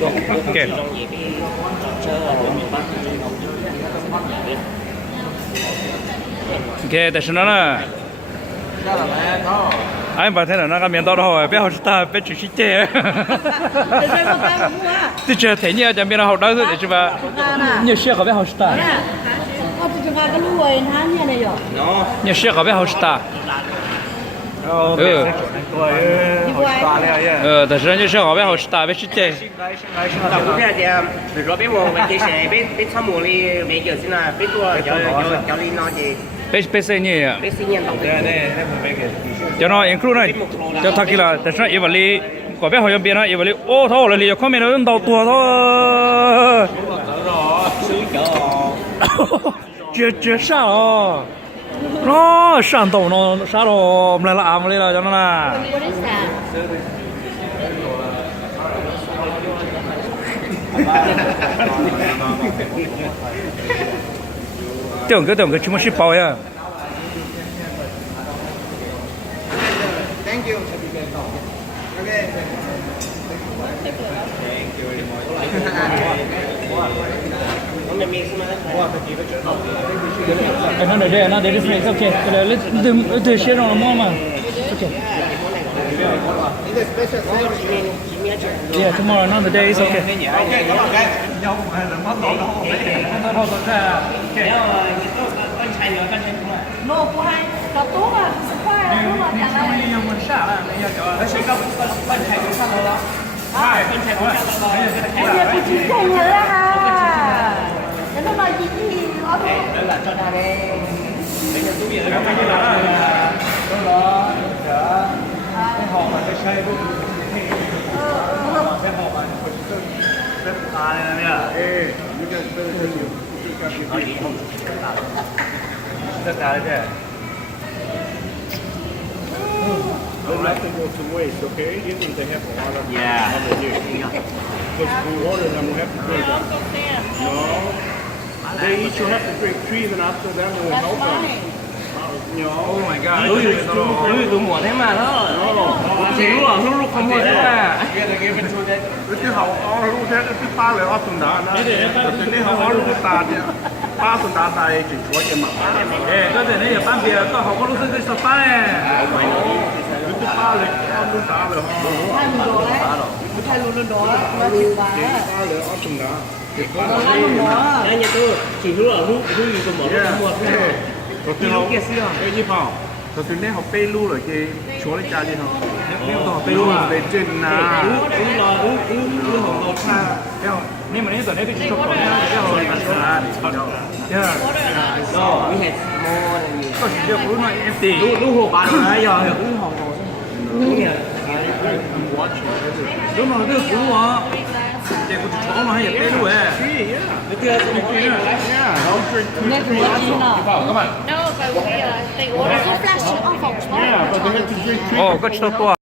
Ok. Ok,但是呢，俺把他那个面到的话，别好吃他，别吃西街。这这太你这边的好吃的是吧？你学个别好吃的。你学个别好吃的。但是你学个别好吃的，别吃的。老股票的，那边我这些被参谋的没有现在被多叫你那些。被谁呢？被谁念到的？叫那 include 呢？叫他给了，但是一万里，嗰边好像变了一万里，哦，他那里后面的人到多他，绝杀了，哦，上头呢，杀了，我们来了，俺们来了，叫那啦。等个，全部是包呀。Thank you. Okay. Another day, it's okay. Let's share on more, man. Okay. Yeah, tomorrow, another day, it's okay. No, của hai đọc tốt à, sức khỏe đúng rồi, chẳng hạn. Bây giờ thì chỉ cùng rồi đó ha. Để nó nói gì đó thôi. Don't let them go to waste, okay? You think they have a lot of Yeah. Because we order them, we have to drink them. No. They each will have to drink 3, then after that we'll help them. No. Oh my god. Tôi mua thế mà đó. Chỉ lúc không mua thế mà. Cái hậu ó lúc thế cái ba lời ó tuần đã nè. Cái hậu ó lúc ta thì ba tuần đã tại chỉ chúa cái mặt. Cái này là ban bia, có học có lúc cái sập này. Cái ba lời ó tuần đã rồi. Hai mình đồ đấy. Hai luôn đó, nó chịu bà. Ba lời ó tuần đã. Đấy nhà tôi chỉ lúc gì cũng mở lúc mua thế. Rồi từ hậu cái gì bảo. Rồi từ nay học bê lu rồi cái chúa lấy cha gì không? Nếu tao bê lu à? Bê trên à. Cứ hồng đồ xa. Nhưng mà nếu tao cái chụp cái hồi là yeah. No, we had more than you. Có chỉ được lúc này em tỷ. Lúc hồ bán rồi giờ cứ hồng đồ. Đúng rồi, cái cũ mà. Để có chỗ nó hay bê lu à. Cái kia tôi nói là Nghe thử có chín nào. No, but they ordered a flash off of Yeah, but they have to drink 3. Ồ, có chỗ to.